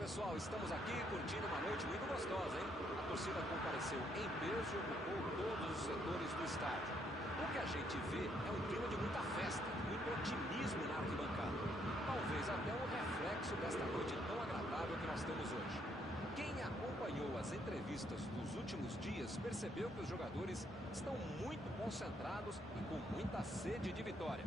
pessoal, estamos aqui curtindo uma noite muito gostosa, hein? A torcida compareceu em peso e ocupou todos os setores do estádio. O que a gente vê é um clima de muita festa, de muito otimismo na arquibancada. Talvez até um reflexo desta noite tão agradável que nós temos hoje. Quem acompanhou as entrevistas dos últimos dias percebeu que os jogadores estão muito concentrados e com muita sede de vitória.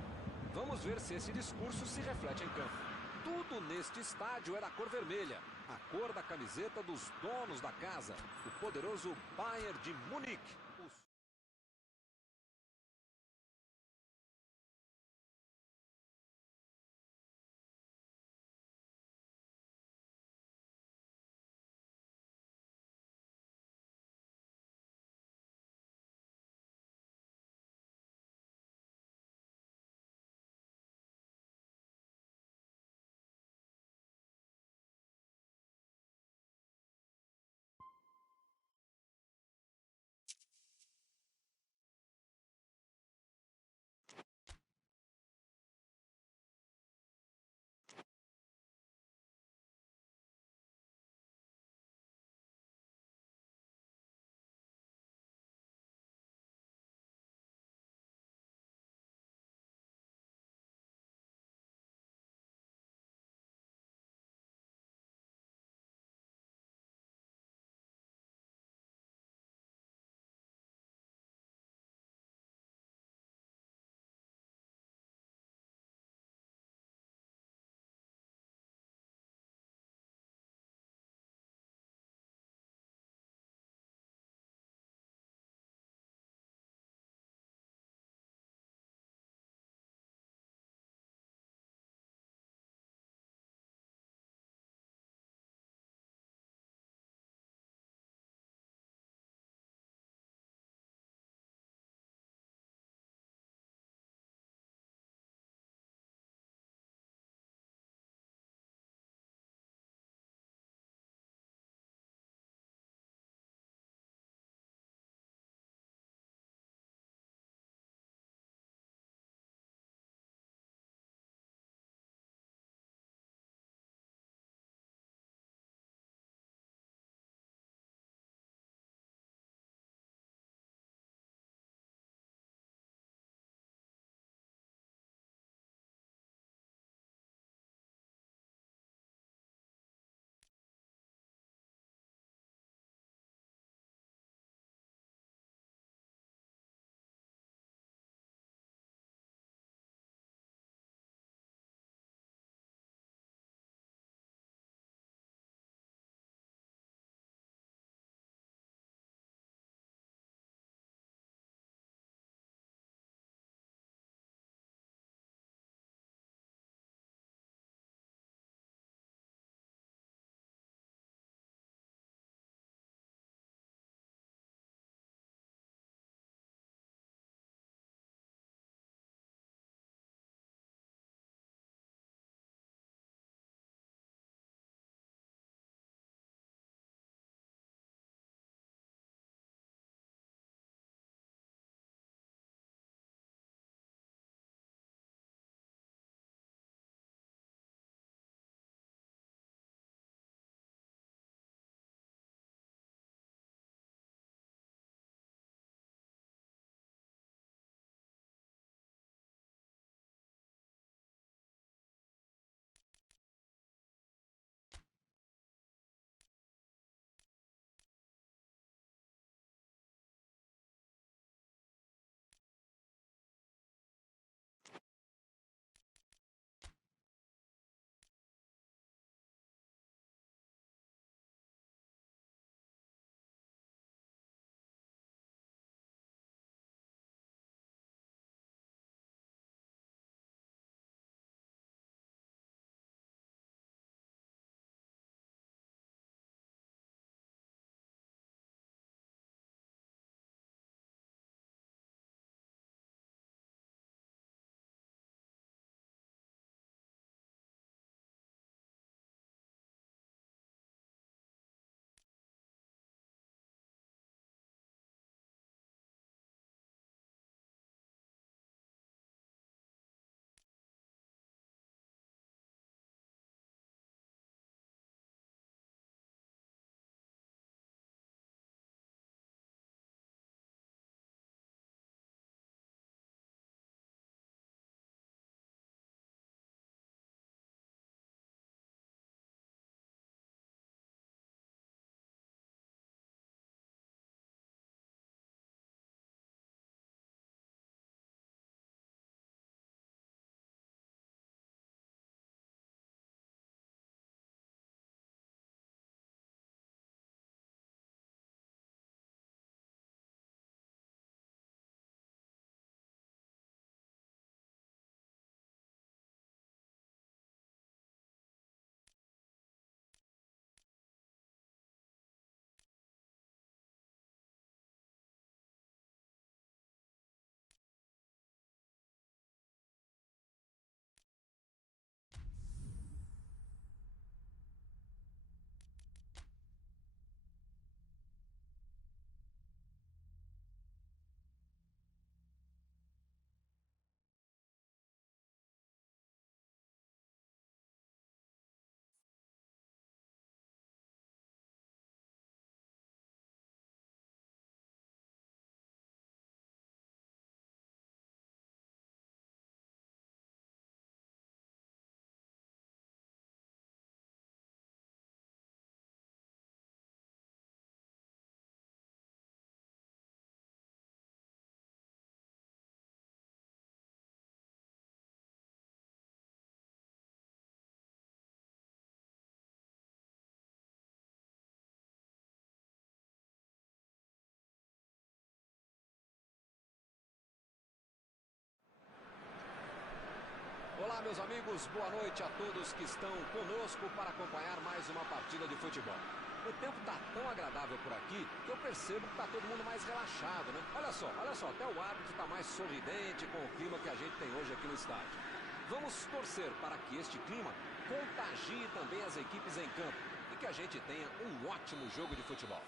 Vamos ver se esse discurso se reflete em campo. Tudo neste estádio é da cor vermelha, a cor da camiseta dos donos da casa, o poderoso Bayern de Munique. Olá, meus amigos, boa noite a todos que estão conosco para acompanhar mais uma partida de futebol. O tempo está tão agradável por aqui que eu percebo que está todo mundo mais relaxado, né? Olha só, até o árbitro está mais sorridente com o clima que a gente tem hoje aqui no estádio. Vamos torcer para que este clima contagie também as equipes em campo e que a gente tenha um ótimo jogo de futebol.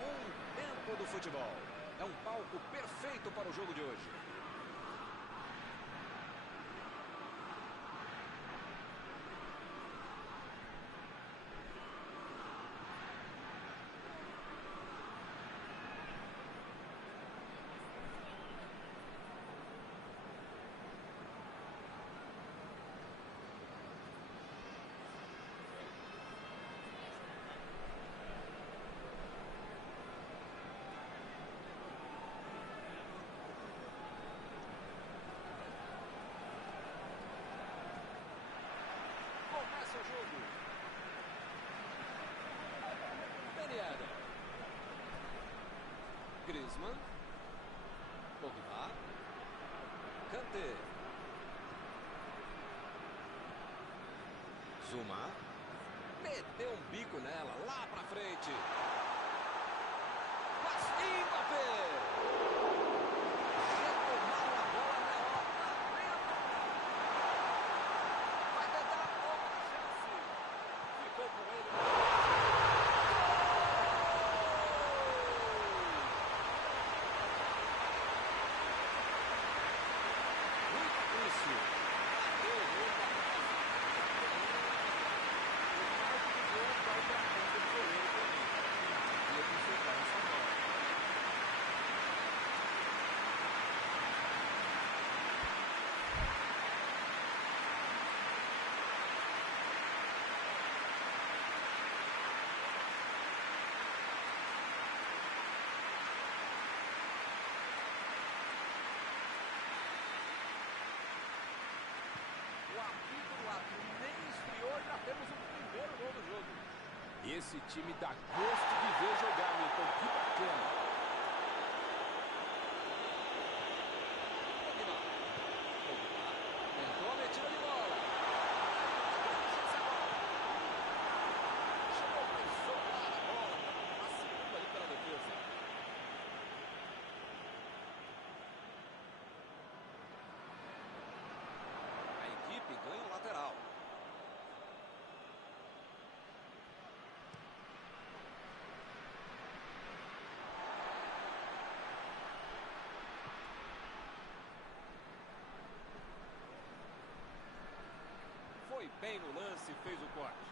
Um tempo do futebol. É um palco perfeito para o jogo de hoje. Começa o jogo. Ben Yedder. Griezmann. Pogba. Kanté. Zuma. Meteu um bico nela, lá pra frente. Mbappé. Retomaram a bola na hora. Vai tentar outra chance. Ficou com ele. Muito difícil. Bateu o gol da casa. O Marco de gol vai pra conta do goleiro também. Ia consertar essa bola. O apito do árbitro nem esfriou e já temos o primeiro gol do jogo. Esse time dá gosto de ver jogar, Milton. Que bacana. Pogba. Tentou a metida de bola. Chegou para isolar a bola. Vacilando ali pela defesa. A equipe ganha o lateral. Foi bem no lance e fez o corte.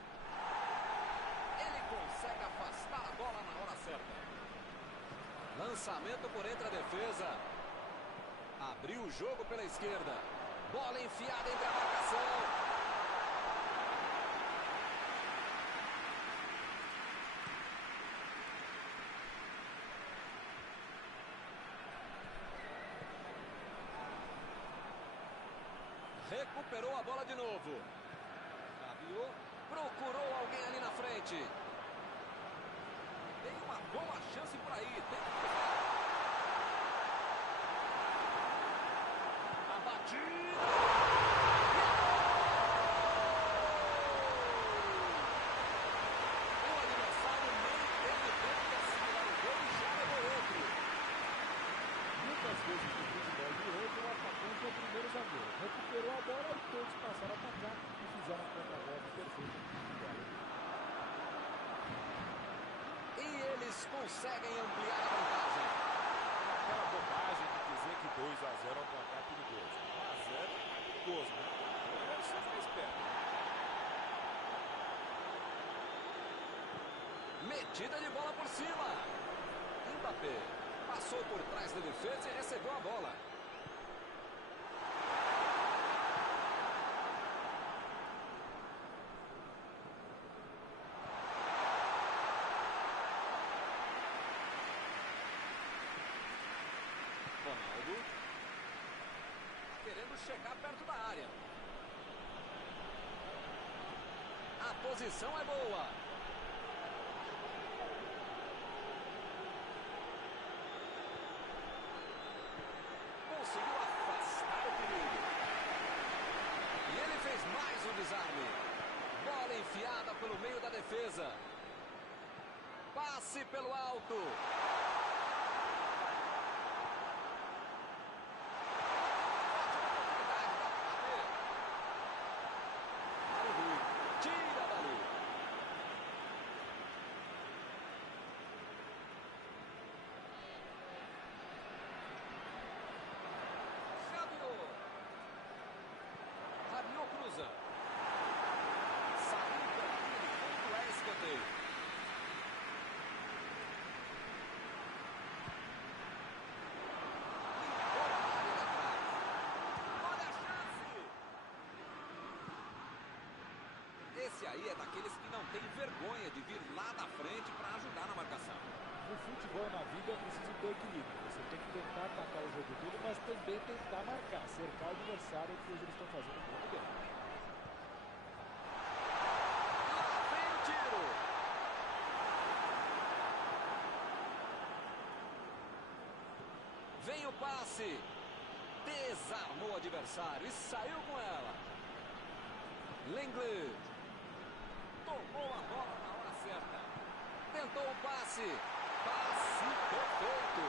Ele consegue afastar a bola na hora certa. Lançamento por entre a defesa. Abriu o jogo pela esquerda. Bola enfiada entre a marcação. Recuperou a bola de novo. Rabiot procurou alguém ali na frente. Tem uma boa chance por aí. Tem que cruzar. A batida. O adversário nem teve tempo de assimilar o gol e já levou outro. Muitas vezes no futebol de hoje, o atacante é o primeiro zagueiro. Recuperou a bola e todos passaram a atacar e fizeram a contra-golpe perfeita. E eles conseguem ampliar a vantagem. Aquela bobagem de dizer que 2-0 é um placar perigoso. 1-0 é perigoso, né? Agora só ficar esperto. Metida de bola por cima. Mbappé passou por trás da defesa e recebeu a bola. Ronaldo. Querendo chegar perto da área. A posição é boa. Conseguiu afastar o perigo. enfiada pelo meio da defesa. Passe pelo alto. Tira dali. Rabiot cruza. Saiu pela linha de fundo, é escanteio. Limpou a área da trave. Olha a chance. Esse aí é daqueles que não tem vergonha de vir lá da frente para ajudar na marcação. No futebol, na vida, é preciso ter equilíbrio. Você tem que tentar atacar o jogo dele, mas também tentar marcar, cercar o adversário, que hoje eles estão fazendo muito bem. Lá vem o tiro. Vem o passe. Desarmou o adversário e saiu com ela. Lenglet. Tomou a bola na hora certa. Tentou o passe. Passe perfeito.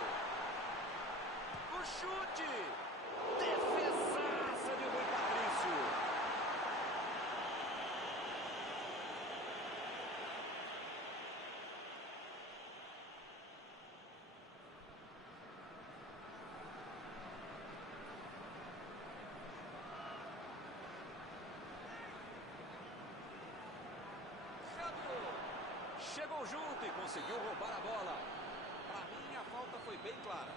O chute. Defesaça de Rui Patrício. Chegou junto e conseguiu roubar a bola. Para mim, a falta foi bem clara.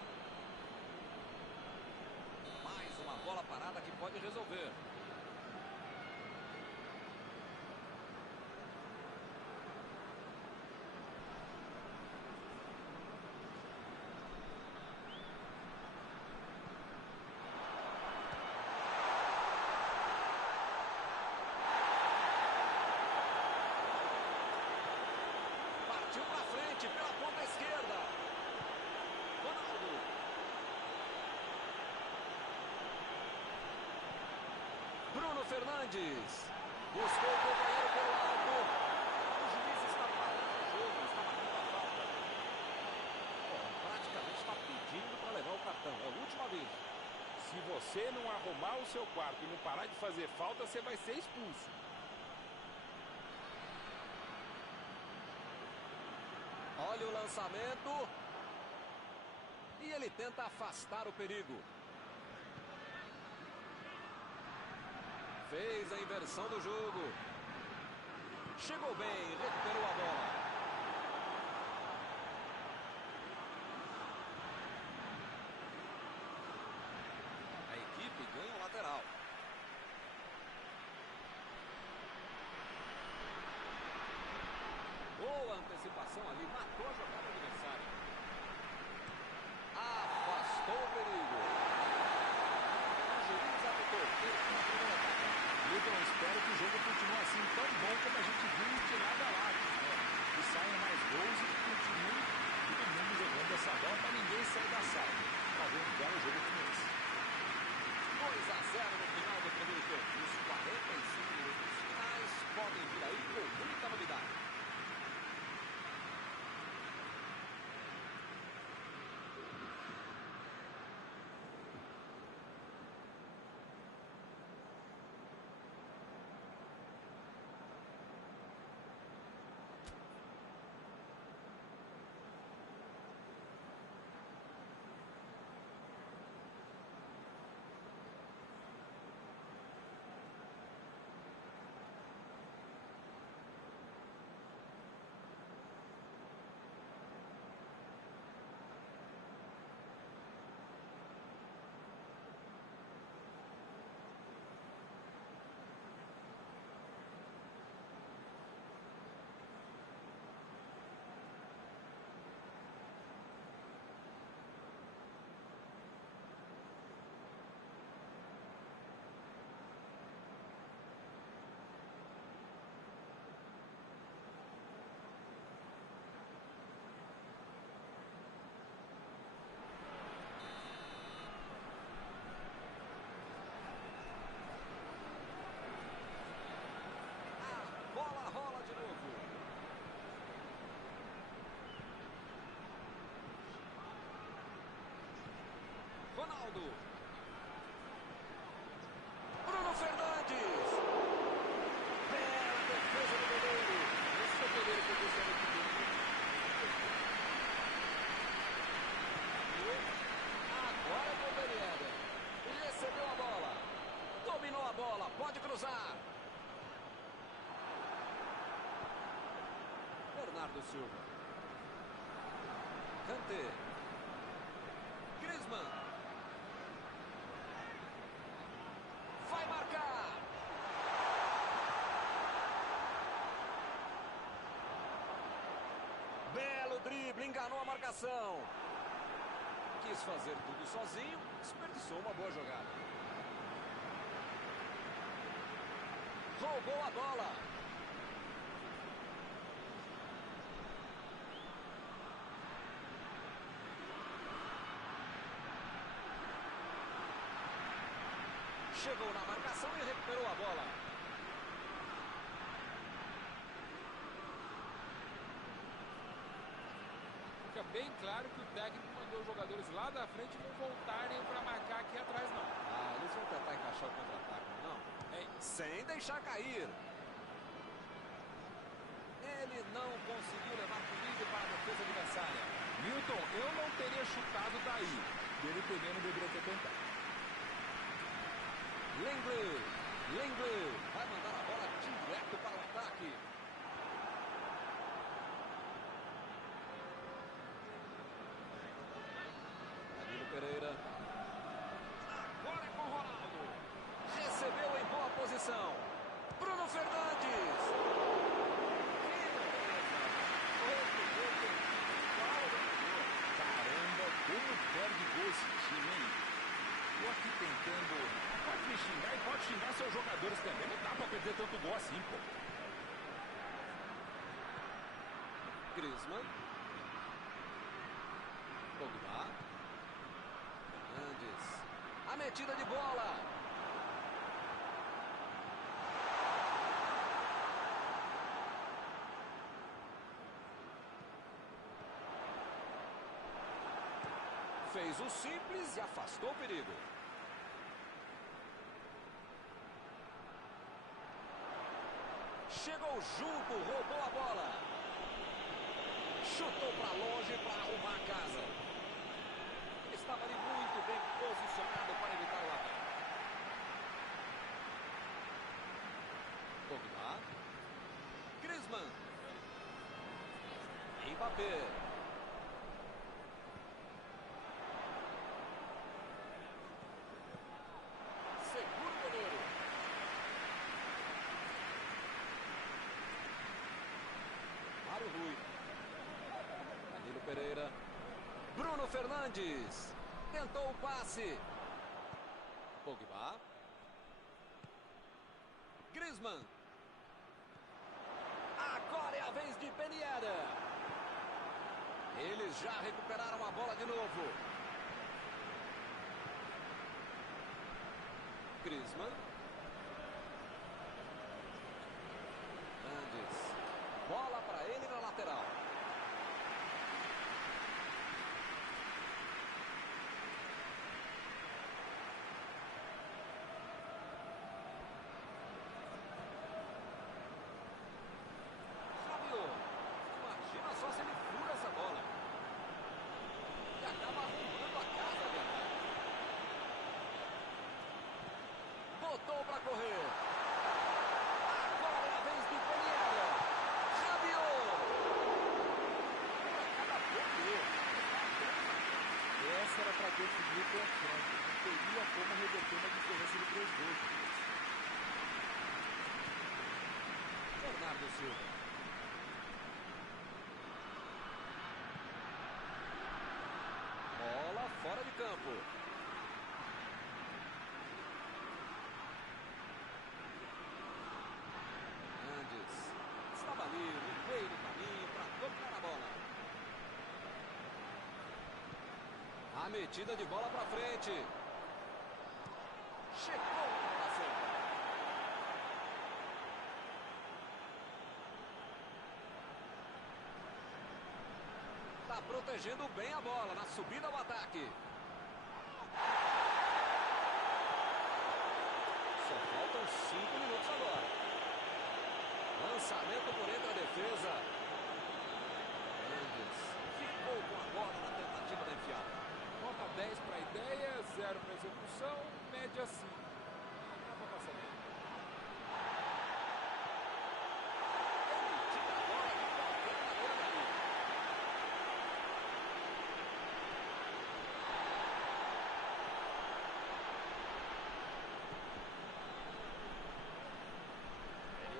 Mais uma bola parada que pode resolver. Partiu para frente pela ponta esquerda. Ronaldo. Bruno Fernandes. Buscou o companheiro pelo alto. O juiz está parando o jogo, está marcando a falta. Praticamente está pedindo para levar o cartão. É a última vez. Se você não arrumar o seu quarto e não parar de fazer falta, você vai ser expulso. Olha o lançamento. E ele tenta afastar o perigo. Fez a inversão do jogo. Chegou bem, recuperou a bola. A equipe ganha o lateral. Boa antecipação ali, matou a jogada adversária. Afastou o perigo. O juiz apitou. Eu espero que o jogo continue assim tão bom como a gente viu de lado a lado, né? Que saiam mais gols e que continue todo mundo jogando essa bola para ninguém sair da sala. Para ver um belo jogo como esse. 2-0 no final do primeiro tempo. Os 45 minutos finais podem vir aí com muita novidade. Ronaldo. Bruno Fernandes. Bela defesa do goleiro. Esse é o goleiro que eu gostaria de ver. Agora com o Ben Yedder. Recebeu a bola. Dominou a bola. Pode cruzar. Bernardo Silva. Kanté. Griezmann. Vai marcar. Belo drible, enganou a marcação. Quis fazer tudo sozinho, desperdiçou uma boa jogada. Roubou a bola. Chegou na marcação e recuperou a bola. Fica bem claro que o técnico mandou os jogadores lá da frente não voltarem para marcar aqui atrás, não. Ah, eles vão tentar encaixar o contra-ataque, não? Sem deixar cair. Ele não conseguiu levar perigo para a defesa adversária. Milton, eu não teria chutado daí. Ele também não deveria ter tentado. Lenglet vai mandar a bola direto para o ataque. Danilo Pereira. Agora é com o Ronaldo. Recebeu em boa posição. Bruno Fernandes. Caramba, como perde gol esse time, hein? Tô aqui tentando... Pode me xingar e pode xingar seus jogadores também. Não dá pra perder tanto gol assim, pô. Griezmann. Pogba. Fernandes. A metida de bola. Fez o simples e afastou o perigo. Chegou junto, roubou a bola. Chutou para longe para arrumar a casa. Estava ali muito bem posicionado para evitar o ataque. Pogba. Griezmann. Mbappé. Segura o goleiro. Mário Rui. Danilo Pereira. Bruno Fernandes. Tentou o passe. Pogba. Griezmann. Agora é a vez de Ben Yedder. Eles já recuperaram a bola de novo. Griezmann. Fernandes. Bola para ele na lateral. Rabiot. Imagina só se ele fura essa bola. E acaba arrumando a casa de ataque. Botou para correr. Agora é a vez de Ben Yedder. Rabiot. Cada pouco erro. Essa era para definir o confronto. Não teria como reverter uma diferença de 3 gols. Bernardo Silva. Bola fora de campo. Fernandes. Estava ali no meio do caminho para dominar a bola. A metida de bola para frente. Chegou a marcação. Está protegendo bem a bola na subida ao ataque. agora. Lançamento por entre a defesa. Mendes ficou com a bola na tentativa da enfiada. Nota 10 para a ideia, 0 para a execução, média 5. Acaba passando. Ele tira a bola de qualquer maneira dali.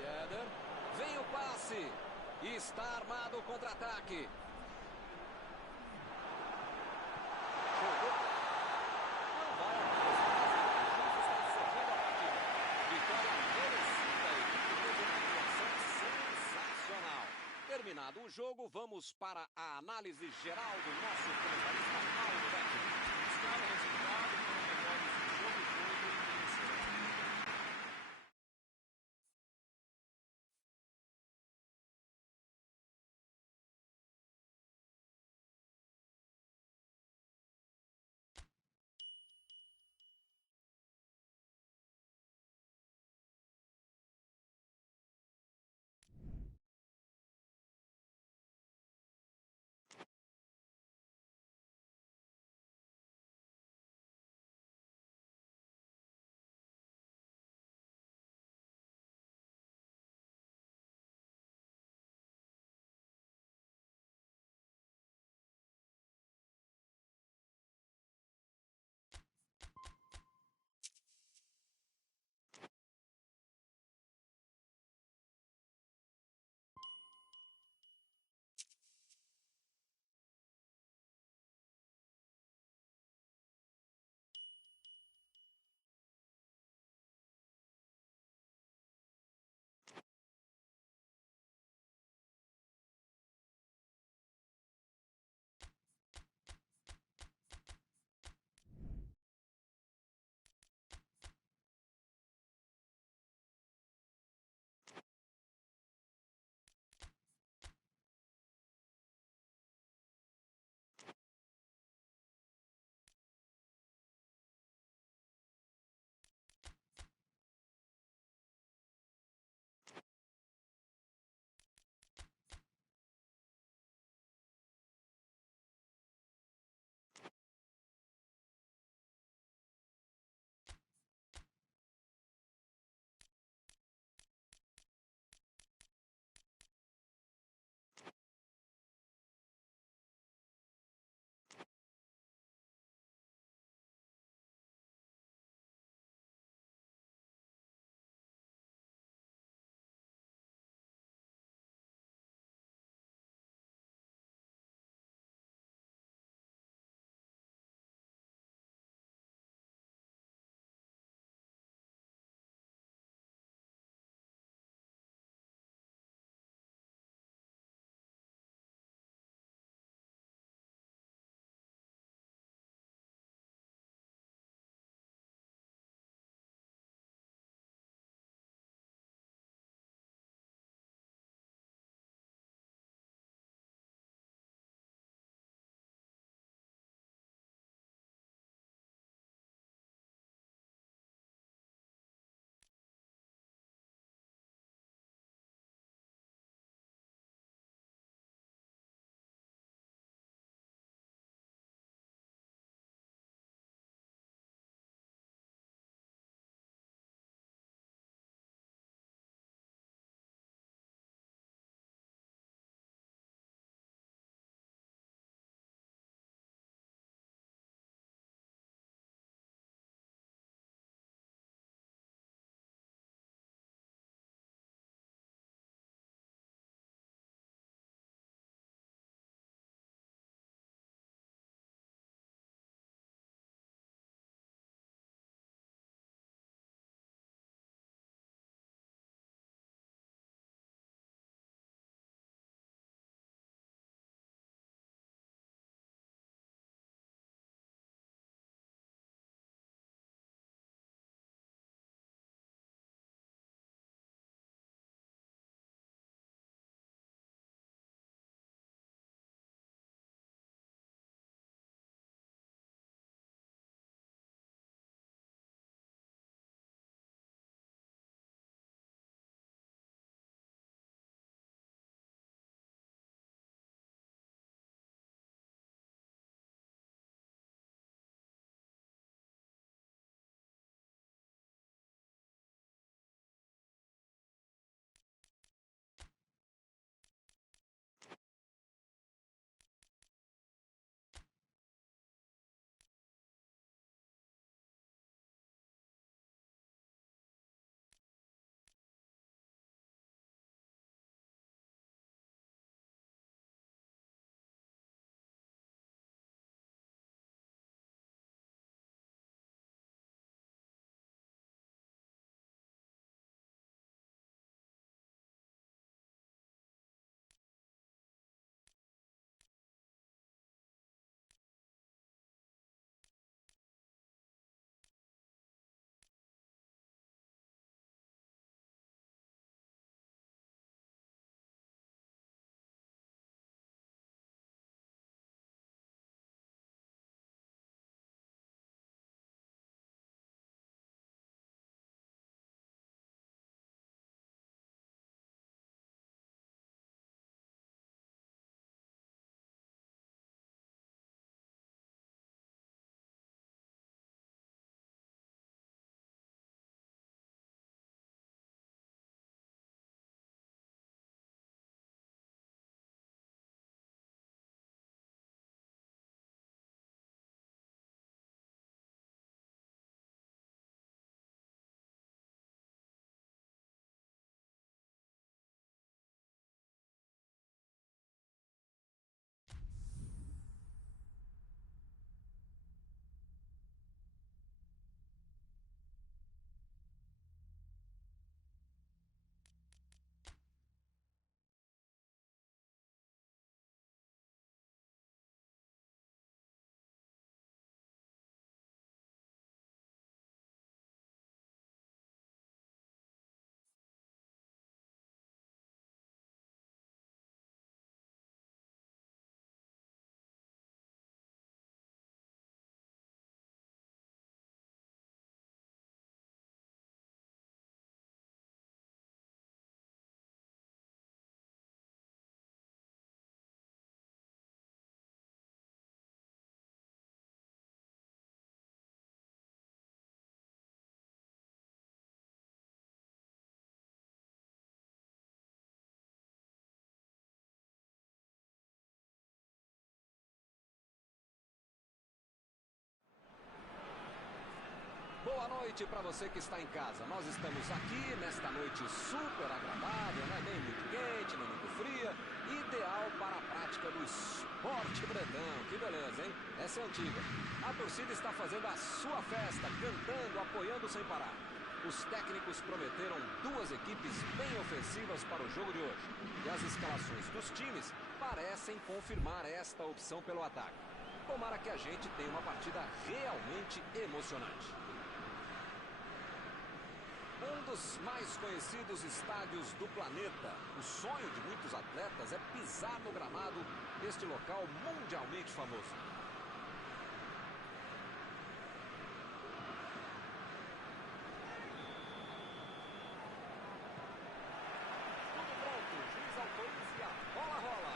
Éder, vem o passe. Está armado o contra-ataque. Jogou. Não vai acontecer. Está encerrando a partida. Vitória merecida. A equipe teve uma atuação sensacional. Terminado o jogo, vamos para a análise geral do nosso comentarista Mauro Betti. Buscaram o resultado, foram melhores no jogo todo e mereceram. Boa noite para você que está em casa. Nós estamos aqui nesta noite super agradável, né? Nem muito quente, nem muito fria. Ideal para a prática do esporte bretão. Que beleza, hein? Essa é antiga. A torcida está fazendo a sua festa, cantando, apoiando sem parar. Os técnicos prometeram duas equipes bem ofensivas para o jogo de hoje. E as escalações dos times parecem confirmar esta opção pelo ataque. Tomara que a gente tenha uma partida realmente emocionante. Um dos mais conhecidos estádios do planeta. O sonho de muitos atletas é pisar no gramado deste local mundialmente famoso. Tudo pronto, o juiz autoriza e a bola rola.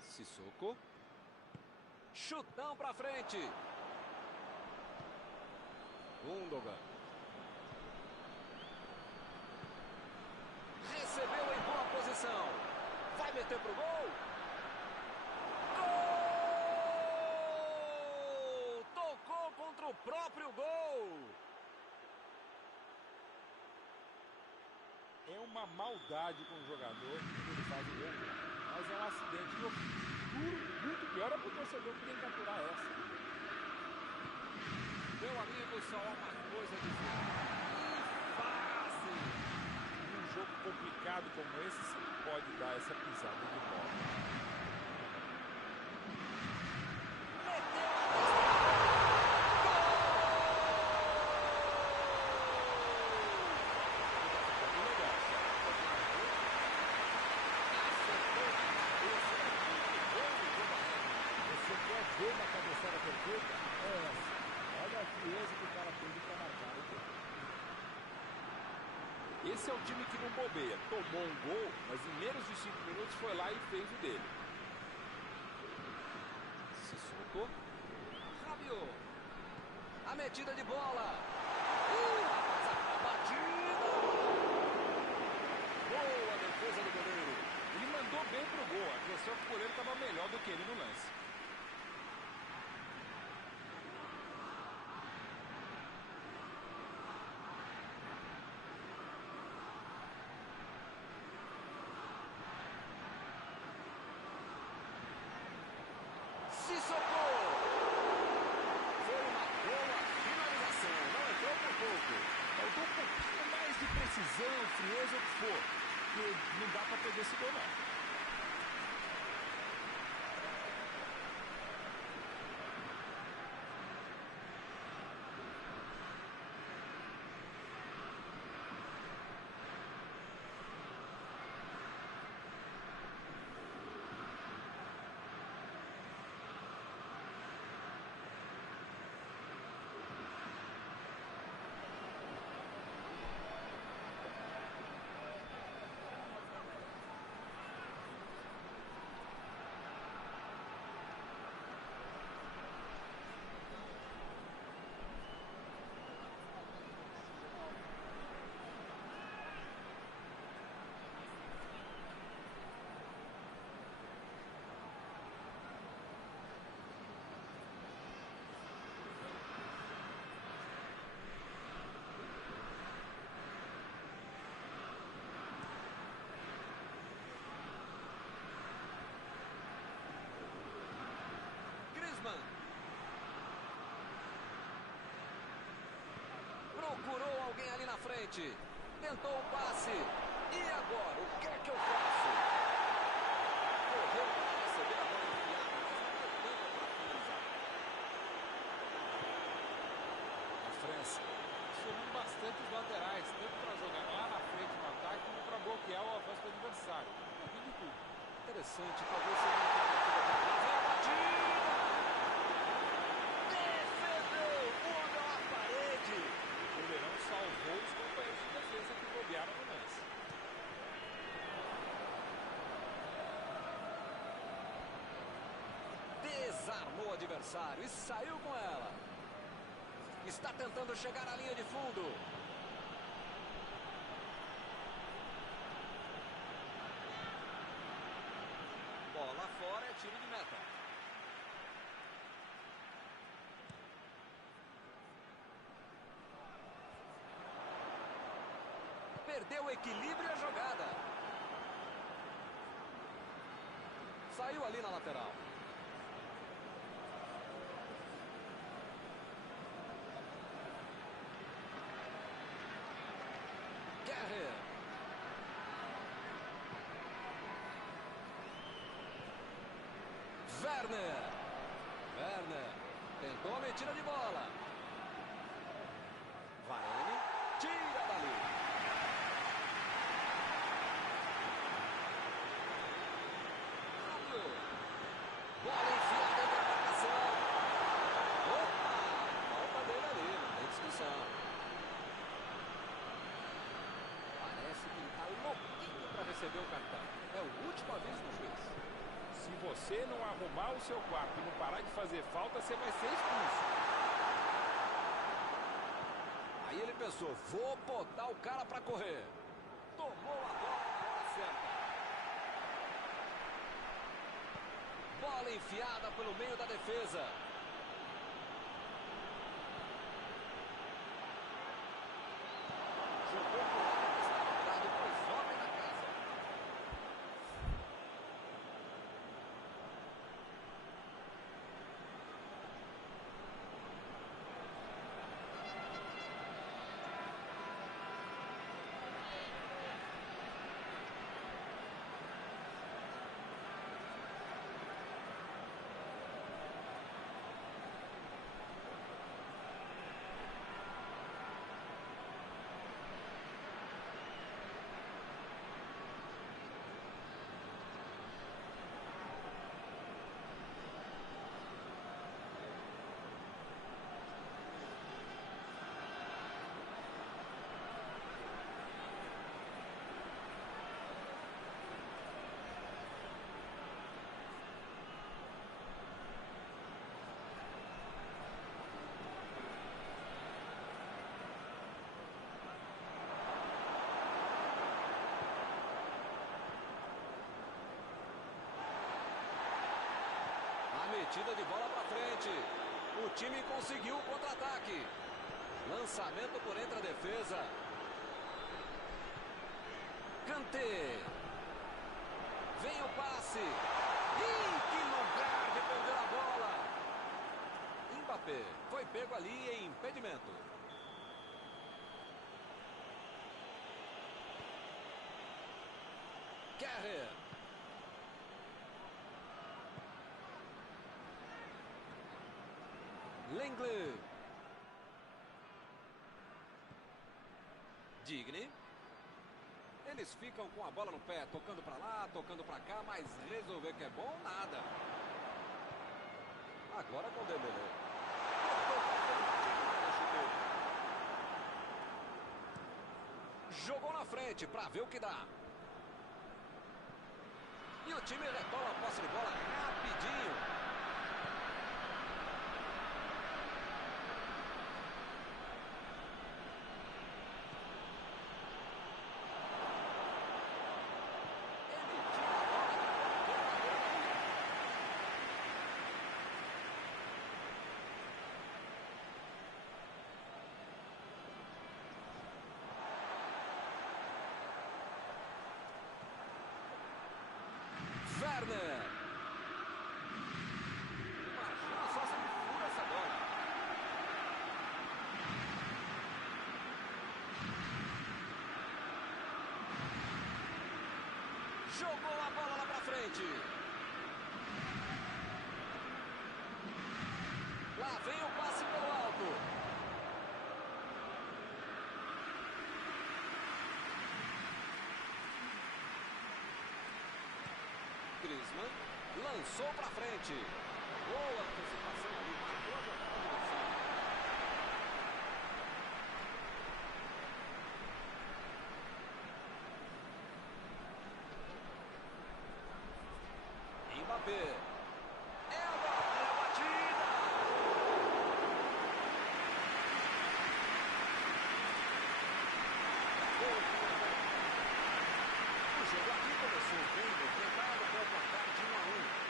Sissoko. Chutão pra frente. Gundogan. Recebeu em boa posição. Vai meter pro gol. Gol! Tocou contra o próprio gol. É uma maldade com o jogador quando ele faz o gol. Mas é um acidente duro, muito pior é pro torcedor que tem que aturar essa. Meu amigo, só uma coisa difícil. Fácil. Num jogo complicado como esse, você não pode dar essa pisada de bola. Meteu a Ver uma cabeçada perfeita é essa. Olha a frieza que o cara teve para marcar o gol. Esse é o time que não bobeia. Tomou um gol, mas em menos de 5 minutos foi lá e fez o dele. Sissoko. Rabiot. A metida de bola. Rapaz, a batida. Boa defesa do goleiro. Ele mandou bem pro gol. A questão é que o goleiro estava melhor do que ele no lance. Sissoko. Foi uma boa finalização. Não entrou por pouco. Faltou um pouquinho mais de precisão, frieza, o que for. Porque não dá para perder esse gol, não. Procurou alguém ali na frente. Tentou o passe. E agora? O que é que eu faço? Correu para receber a bola enfiada, mas não deu tempo para finalizar. A França acionando bastante os laterais, tanto para jogar lá na frente no ataque, como para bloquear o avanço do adversário. Um pouquinho de tudo. Interessante, talvez seja uma tentativa de fazer a batida. Defendeu o homem à parede. O goleirão salvou os companheiros de defesa que bobearam no lance. Desarmou o adversário e saiu com ela. Está tentando chegar à linha de fundo. Bola fora, é tiro de meta. Perdeu o equilíbrio e a jogada. Saiu ali na lateral. Guerreiro. Werner tentou a metida de bola. Varane tira dali. Bola enfiada entre a marcação. Opa! Falta dele ali, não tem discussão. Parece que ele está louquinho para receber o cartão. É o último aviso do juiz. Se você não arrumar o seu quarto e não parar de fazer falta, você vai ser expulso. Aí ele pensou, vou botar o cara para correr. Tomou a bola na hora certa. Bola enfiada pelo meio da defesa. Jogou pro lado que estava parado, pois homem da casa. Metida de bola para frente. O time conseguiu o contra-ataque. Lançamento por entre a defesa. Kanté. Vem o passe. Ih, que lugar de perder a bola. Mbappé foi pego ali em impedimento. Guerreiro. Lenglet. Digne. Eles ficam com a bola no pé, tocando para lá, tocando para cá, mas resolver que é bom, nada. Agora com o Dembélé. Jogou na frente para ver o que dá. E o time retoma a posse de bola rapidinho. Werner. Imagina só se ele fura essa bola. Jogou a bola lá pra frente. Lá vem o passe pelo alto. Griezmann lançou para frente. Boa antecipação ali, marcou a jogada de direção. Mbappé. É a batida. O jogo aqui começou bem, movimentado com o placar de 1-1.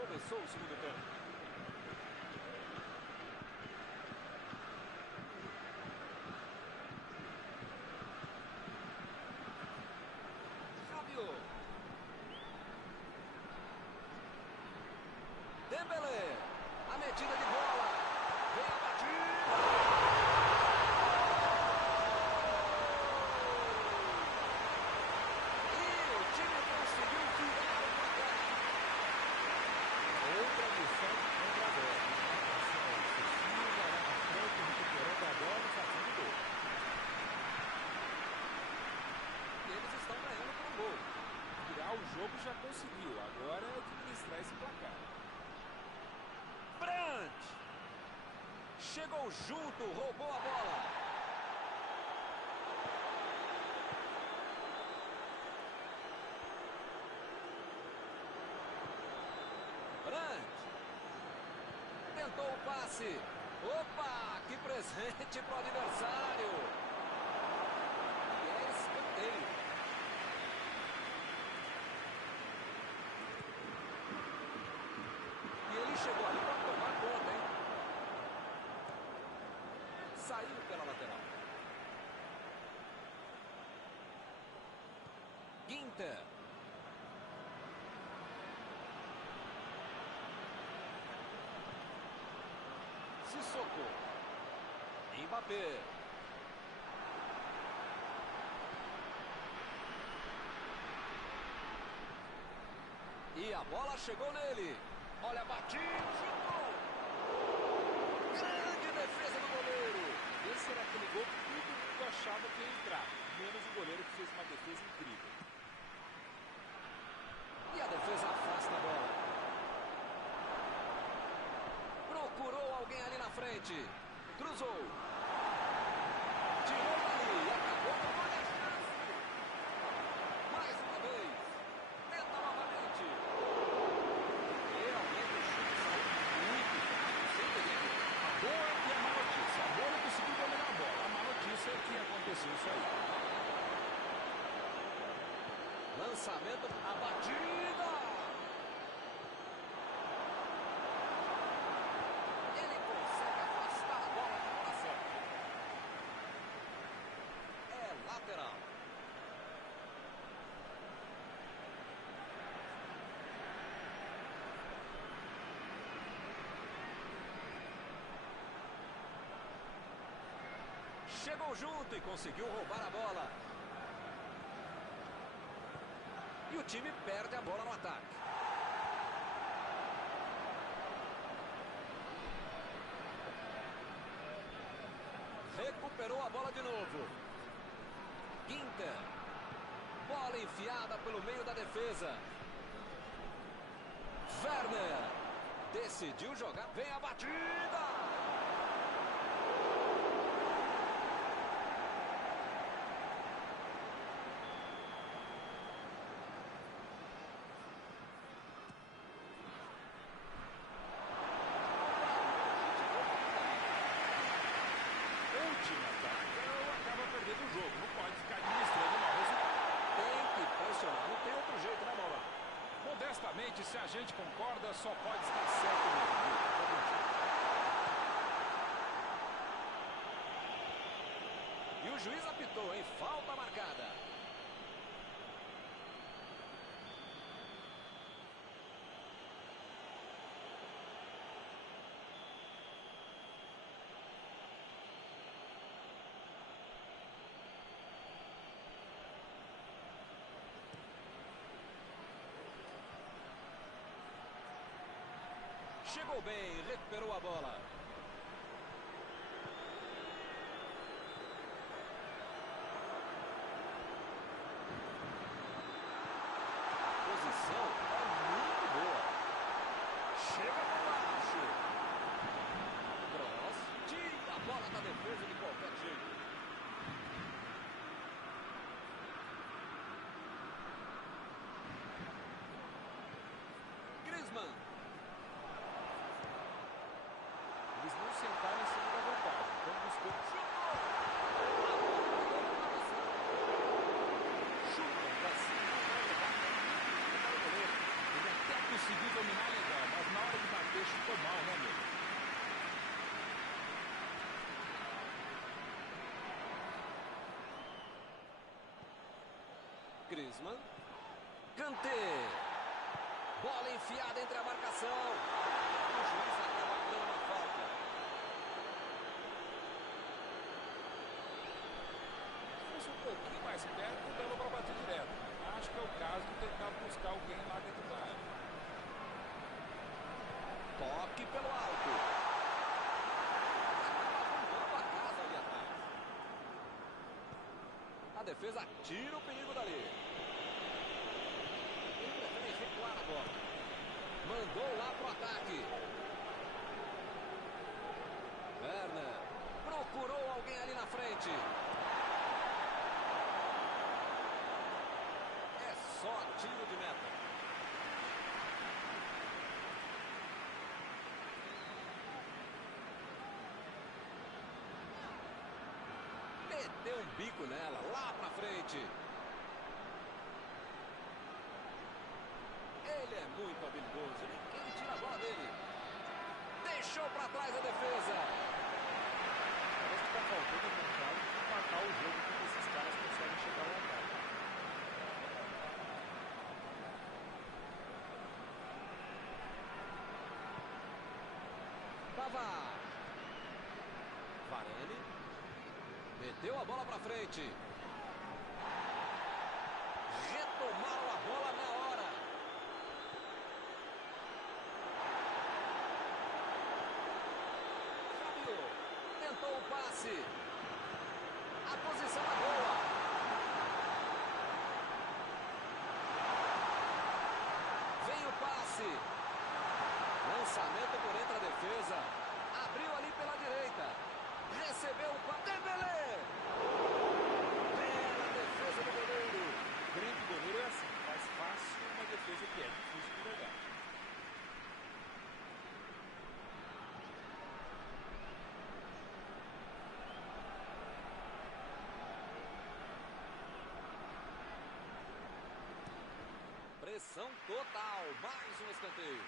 Começou o segundo tempo. Rabiot. Dembélé. A metida de bola. Vem a batida. O jogo já conseguiu, agora é administrar esse placar. Brandt chegou junto, roubou a bola. Brandt tentou o passe. Opa, que presente para o adversário. E é escanteio. Chegou ali para tomar conta, hein? Saiu pela lateral. Ginter. Sissoko. Mbappé. E a bola chegou nele. Olha a batida, chutou! Grande defesa do goleiro. Esse era aquele gol que todo mundo achava que ia entrar, menos o goleiro que fez uma defesa incrível. E a defesa afasta a bola. Procurou alguém ali na frente. Cruzou. Tirou ali e acabou com a chance. Mais uma vez. Tenta novamente. Boa e a má notícia. A boa ele conseguiu dominar a bola. A má notícia é que aconteceu isso aí. Lançamento, a batida. Ele consegue afastar a bola que está certo. É lateral. Chegou junto e conseguiu roubar a bola. E o time perde a bola no ataque. Recuperou a bola de novo. Ginter. Bola enfiada pelo meio da defesa. Werner. Decidiu jogar. Vem a batida. Do jogo, não pode ficar administrando mal resultado. Tem que pressionar, não tem outro jeito, né, Mauro? Modestamente, se a gente concorda, só pode estar certo mesmo. E o juiz apitou, hein? Falta marcada. Chegou bem, recuperou a bola. A posição é muito boa. Chega por baixo. Cross. Tira a bola da defesa de qualquer jeito. Griezmann. ficou mal, né, meu? Griezmann. Kanté. Bola enfiada entre a marcação. O juiz acaba dando uma falta. Se fosse um pouquinho mais perto, dava para bater direto. Acho que é o caso de tentar buscar alguém lá dentro da área. Toque pelo alto. Acaba arrumando a casa ali atrás. A defesa tira o perigo dali. Ele prefere recuar a bola. Mandou lá pro ataque. Werner procurou alguém ali na frente. É só tiro de meta. Meteu um bico nela, lá pra frente. Ele é muito habilidoso. Ninguém tira a bola dele. Deixou pra trás a defesa. Parece que tá faltando vontade de empatar o jogo quando esses caras conseguem chegar ao ataque. Pavard. Varane. Meteu a bola pra frente. Retomaram a bola na hora. Fábio tentou o passe. A posição é boa. Vem o passe. Lançamento por entre a defesa. Abriu ali pela direita. Recebeu o passe. Dembélé. Bela defesa do goleiro. O grande goleiro é assim, faz fácil uma defesa que é difícil de verdade. Pressão total. Mais um escanteio.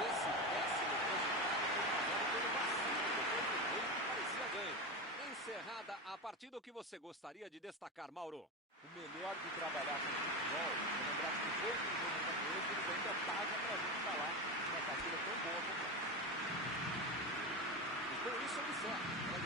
Esse péssimo resultado foi causado pelo vacilo depois do gol que parecia ganho. Encerrada a partida, o que você gostaria de destacar, Mauro? O melhor de trabalhar com futebol é lembrar que depois do jogo como esse, eles ainda pagam pra gente falar de uma partida tão boa como essa. E com isso eu encerro.